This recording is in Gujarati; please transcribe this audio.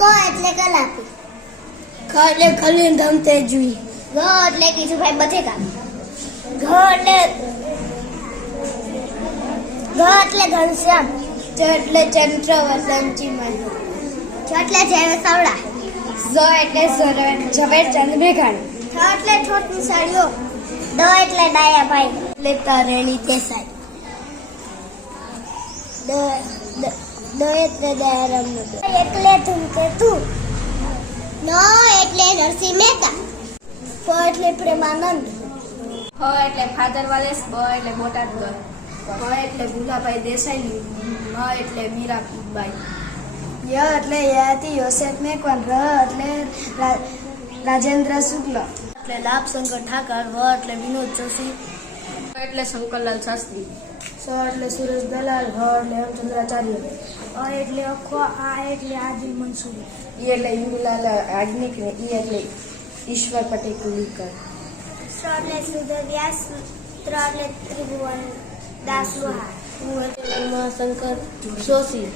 ક એટલે કલાપી. ખ એટલે ખલીલ ધમ તેજવી. ગ એટલે કીજુભાઈ બથેકા. ઘ એટલે ઘનશ્યામ. ચ એટલે ચંદ્ર વસંચીમાં. છ એટલે જય સવડા. ઝ એટલે ઝવેર ચંદ મેઘાણી. ઠ એટલે ઠોઠની સાડીઓ. ડ એટલે ડાયાભાઈ. એટલે તરેણી દેસાઈ. દ એટલે દયારામ એટલે ધૂમકેતુ. ન એટલે નરસિંહ મહેતા. પ એટલે પ્રેમાનંદ. હ એટલે ફાધર વાલેસ. બ એટલે બોટાદ ગર. હ એટલે ભૂલાભાઈ દેસાઈ. મ એટલે મીરાબાઈ. ય એટલે યયાતિ યોસેફ મેકવાન. ર એટલે રાજેન્દ્ર શુક્લ. એટલે લાભશંકર ઠાકર. વ એટલે વિનોદ જોશી. એટલે શંકરલાલ શાસ્ત્રી. સ એટલે સુરેશ દલાલ. હ એટલે હેમચંદ્રાચાર્ય. અ એટલે અખો. આ એટલે આદિલ મંસૂરી. ઈ એટલે યુગલાલ આજ્ઞિક ને ઈ એટલે ઈશ્વર પટેલ કુલીકર. સ એટલે સુધર વ્યાસ. ત્ર એટલે ત્રિભુવન દાસ લુહાર. હું એટલે ઉમાશંકર જોશી.